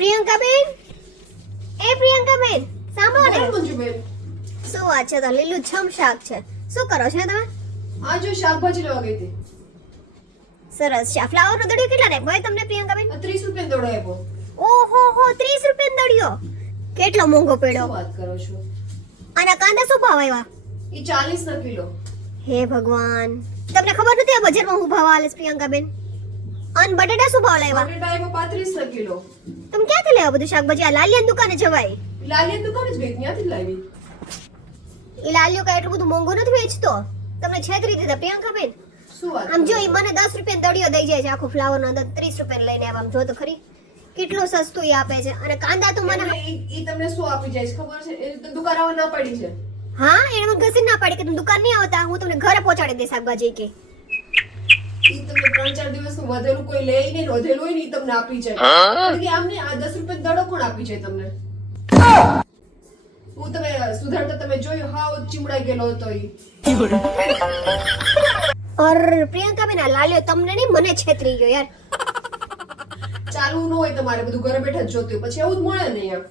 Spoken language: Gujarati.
પ્રિયંકાબેન એ પ્રિયંકાબેન સાંભળો ને. શું વાત છે તો લીલું છમ શાક છે. શું કરો છો તમે? આ જો શાકભાજી લેવા ગઈ હતી. સરસ છે ફ્લાવર નો દડિયો કેટલા ભાઈ તમને પ્રિયંકાબેન આ ત્રીસ રૂપિયા દડો આપ્યો. ઓહો હો 30 રૂપિયા દડિયો કેટલો મોંઘો પડ્યો. વાત કરો છો? અને કાંદા શું ભાવ આવ્યા? એ ચાલીસ ના કિલો. હે ભગવાન. તમને ખબર નથી આ બજારમાં હું ભાવ આલેસ પ્રિયંકાબેન અન બટેટા શું ભાવ લાવ્યા? બટેટા એમાં પાંત્રીસ કિલો. તમે ક્યાંથી લેવા બધું શાકભાજી? આ લાલિયાની દુકાને જવાય. લાલિયા દુકાને જ ગઈ ત્યાંથી લાવી. એ લાલિયો કાંઈ એટલું બધું મોંઘું નથી વેચતો? તમને છેતરી દીધા પ્રિયંકાબેન શું વાત આમ જો એ મને દસ રૂપિયા દળિયો દઈ જાય છે આખો ફ્લાવર નો અંદર ત્રીસ રૂપિયા લઈને આવ આમ જો તો ખરી. કેટલું સસ્તું એ આપે છે? અને કાંદા તો મને ઈ તમને શું આપી જાય છે ખબર છે? એ તો દુકાન આવવા ના પડી છે. હા એને મને ઘસી ના પાડી કે તમે દુકાન નહીં આવતા હું તમને ઘરે પહોંચાડી દઈશ શાકભાજી કે. ઈ તમને ત્રણ ચાર દિવસનું વધેલું કોઈ લે નહીં વધેલું હોય ને ઈ તમને આપી જાય. આમને આ દસ રૂપિયા દડો કોણ આપી જાય તમને? હું તમે સુધારતા તમે જોયું હાવ ચીમડાઈ ગયેલો હતો ઈ. અર પ્રિયંકા બેન આ તમને નહીં મને છેતરી ગયો યાર. ચાલુ ન હોય તમારે બધું ઘરે બેઠા જ જોતું હોય. પછી એવું જ મળે ને યાર.